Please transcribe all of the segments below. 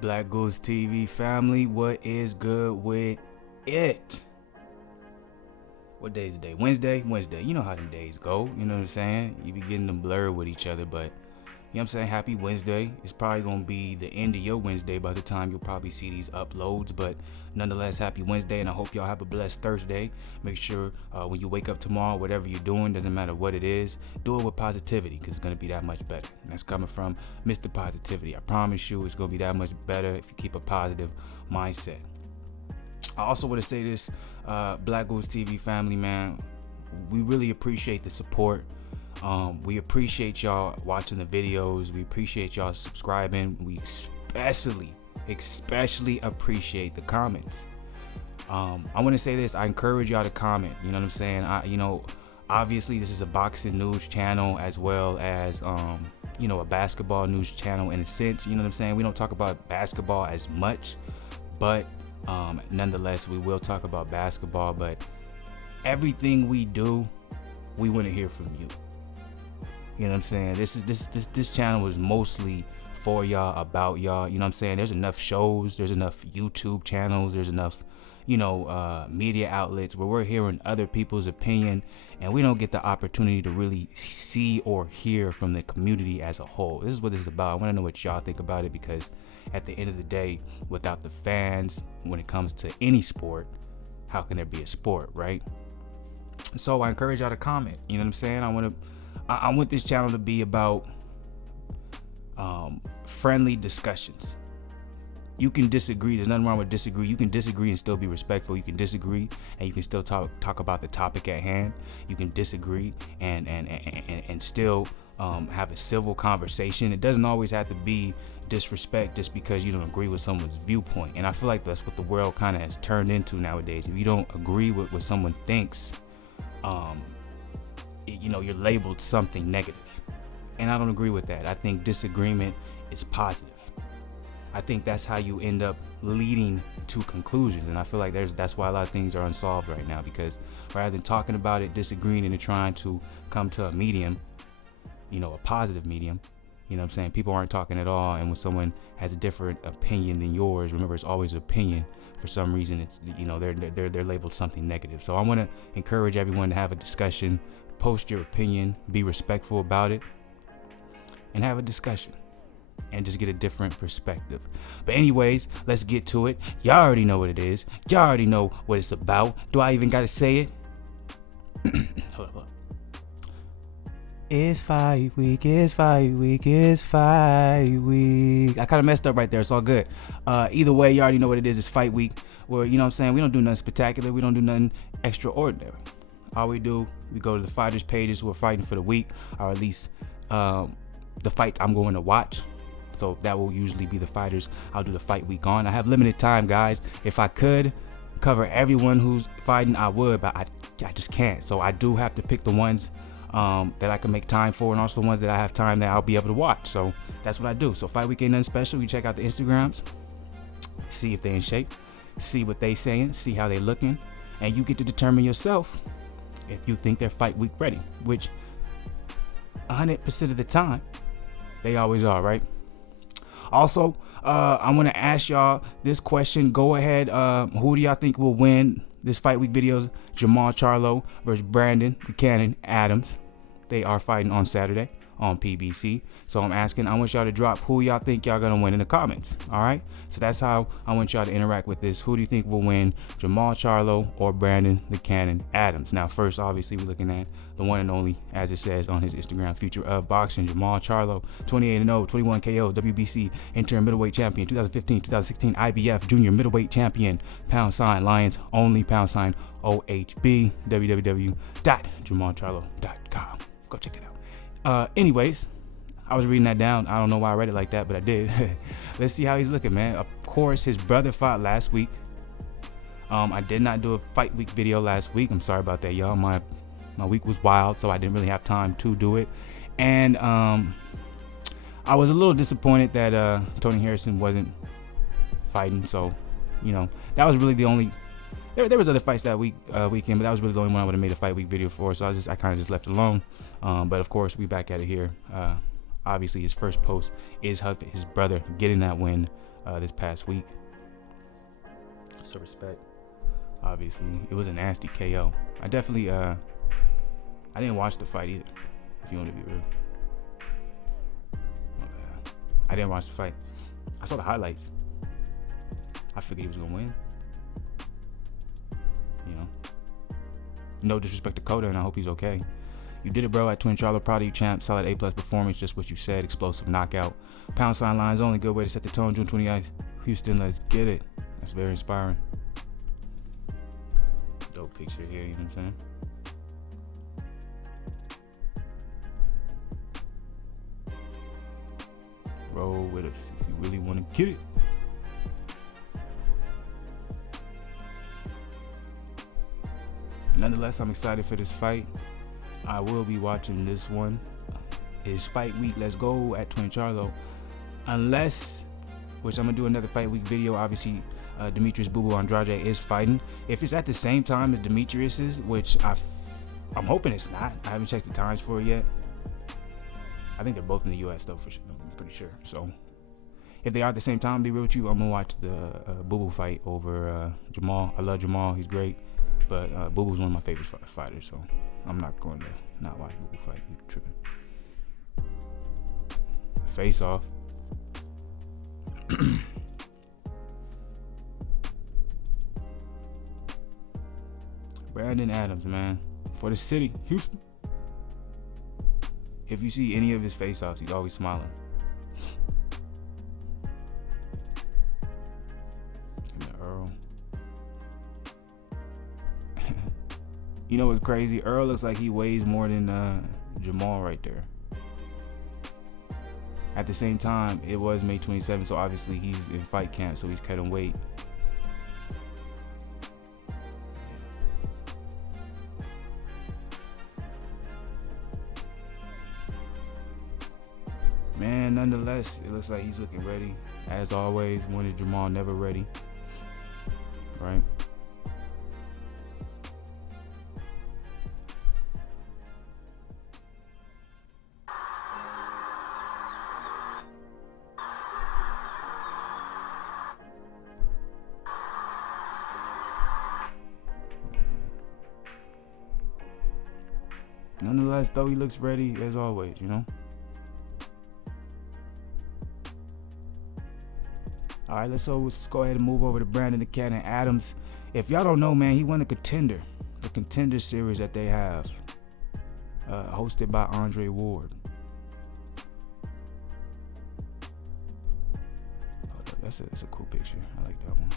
Black Goose TV family, what is good with it? What day is the day? Wednesday? You know how them days go, you know what I'm saying? You be getting them blurred with each other, but you know what I'm saying? Happy Wednesday. It's probably going to be the end of your Wednesday by the time you'll probably see these uploads, but nonetheless, happy Wednesday, and I hope y'all have a blessed Thursday. Make sure when you wake up tomorrow, whatever you're doing, doesn't matter what it is, do it with positivity, because it's going to be that much better. And that's coming from Mr. Positivity. I promise you it's going to be that much better if you keep a positive mindset. I also want to say this, Black Goose TV family, man, we really appreciate the support. We appreciate y'all watching the videos. We appreciate y'all subscribing. We especially appreciate the comments. I want to say this. I encourage y'all to comment. You know what I'm saying? Obviously this is a boxing news channel as well as, a basketball news channel in a sense. You know what I'm saying? We don't talk about basketball as much, but nonetheless, we will talk about basketball. But everything we do, we want to hear from you. You know what I'm saying? This channel is mostly for y'all, about y'all. You know what I'm saying? There's enough shows, there's enough YouTube channels, there's enough, media outlets where we're hearing other people's opinion, and we don't get the opportunity to really see or hear from the community as a whole. This is what this is about. I want to know what y'all think about it, because at the end of the day, without the fans, when it comes to any sport, how can there be a sport, right? So I encourage y'all to comment. You know what I'm saying? I want this channel to be about friendly discussions. You can disagree. There's nothing wrong with disagree. You can disagree and still be respectful. You can disagree and you can still talk about the topic at hand. You can disagree and still have a civil conversation. It doesn't always have to be disrespect just because you don't agree with someone's viewpoint. And I feel like that's what the world kind of has turned into nowadays. If you don't agree with what someone thinks, you're labeled something negative. And I don't agree with that. I think disagreement is positive. I think that's how you end up leading to conclusions. And I feel like that's why a lot of things are unsolved right now, because rather than talking about it, disagreeing, and trying to come to a medium, a positive medium, you know what I'm saying? People aren't talking at all. And when someone has a different opinion than yours, remember, it's always an opinion. For some reason, it's, they're labeled something negative. So I want to encourage everyone to have a discussion, post your opinion, be respectful about it, and have a discussion and just get a different perspective. But anyways, let's get to it. Y'all already know what it is. Y'all already know what it's about. Do I even got to say it? Hold up. It's fight week. I kind of messed up right there. It's all good. Either way, you already know what it is. It's fight week, where, you know what I'm saying, we don't do nothing spectacular. We don't do nothing extraordinary. All we do, we go to the fighters' pages who are fighting for the week, or at least the fights I'm going to watch. So that will usually be the fighters I'll do the fight week on. I have limited time, guys. If I could cover everyone who's fighting, I would, but I just can't. So I do have to pick the ones that I can make time for, and also the ones that I have time that I'll be able to watch. So that's what I do. So fight week ain't nothing special. You check out the Instagrams, see if they in shape, see what they saying, see how they looking, and you get to determine yourself if you think they're fight week ready, which 100% of the time they always are, right? Also, I want to ask y'all this question. Go ahead. Who do y'all think will win this fight week videos? Jermall Charlo versus Brandon Buchanan Adams. They are fighting on Saturday on PBC. So I want y'all to drop who y'all think y'all gonna win in the comments. All right, so that's how I want y'all to interact with this. Who do you think will win, Jermall Charlo or Brandon Buchanan Adams? Now, first, obviously, we're looking at the one and only, as it says on his Instagram, future of boxing, Jermall Charlo, 28-0, 21 KO, WBC interim middleweight champion, 2015-2016 IBF junior middleweight champion, # Lions only, # OHB, www.jermallcharlo.com. Go check that out. Anyways, I was reading that down. I don't know why I read it like that, but I did. Let's see how he's looking, man. Of course, his brother fought last week. I did not do a fight week video last week. I'm sorry about that, y'all. My week was wild, so I didn't really have time to do it. And I was a little disappointed that Tony Harrison wasn't fighting. So, that was really the only. There was other fights that weekend, but that was really the only one I would have made a fight week video for. So I kind of just left it alone. But of course, we back at it here. Obviously, his first post is his brother getting that win this past week. So respect. Obviously, it was a nasty KO. I definitely I didn't watch the fight either, if you want to be real. I didn't watch the fight. I saw the highlights. I figured he was gonna win. You know, no disrespect to Coda, and I hope he's okay. You did it, bro. At Twin Charlo, proud of you, champ. Solid A+ performance, just what you said. Explosive knockout. Pound sign lines only. Good way to set the tone. June 29th, Houston. Let's get it. That's very inspiring. Dope picture here. You know what I'm saying? Roll with us if you really want to get it. Nonetheless, I'm excited for this fight. I will be watching this one. It's fight week. Let's go at Twin Charlo. Unless, which I'm gonna do another fight week video. Obviously, Demetrius Boo Boo Andrade is fighting. If it's at the same time as Demetrius's, which I'm hoping it's not. I haven't checked the times for it yet. I think they're both in the U.S. though, for sure. I'm pretty sure. So, if they are at the same time, be real with you, I'm gonna watch the Boo Boo fight over Jermall. I love Jermall. He's great. But Boo Boo's one of my favorite fighters, so I'm not going to not watch Boo Boo fight. You tripping. Face off. Brandon Adams, man. For the city, Houston. If you see any of his face-offs, he's always smiling. Earl. You know what's crazy? Earl looks like he weighs more than Jermall right there. At the same time, it was May 27th, so obviously he's in fight camp, so he's cutting weight. Man, nonetheless, it looks like he's looking ready. As always, when is Jermall never ready? Right? Nonetheless, though, he looks ready as always, you know? All right, let's go ahead and move over to Brandon the Cannon Adams. If y'all don't know, man, he won the Contender series that they have, hosted by Andre Ward. Oh, that's a cool picture. I like that one.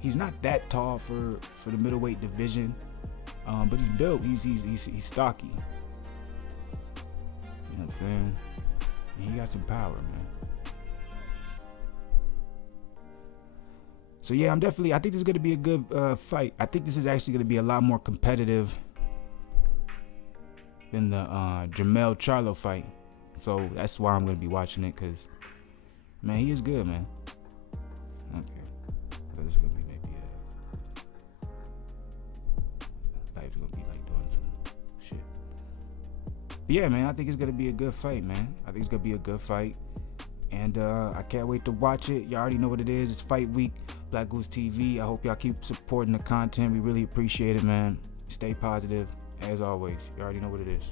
He's not that tall for the middleweight division, but he's built. He's stocky. You know what I'm saying? And he got some power, man. So yeah, I think this is gonna be a good fight. I think this is actually gonna be a lot more competitive than the Jermall Charlo fight. So that's why I'm gonna be watching it, cause man, he is good, man. Okay, so this is gonna be maybe life's gonna be like doing some shit. But yeah, man, I think it's gonna be a good fight, man. I think it's gonna be a good fight, and I can't wait to watch it. Y'all already know what it is. It's fight week. BlakGooseTV. I hope y'all keep supporting the content. We really appreciate it, man. Stay positive, as always. You already know what it is.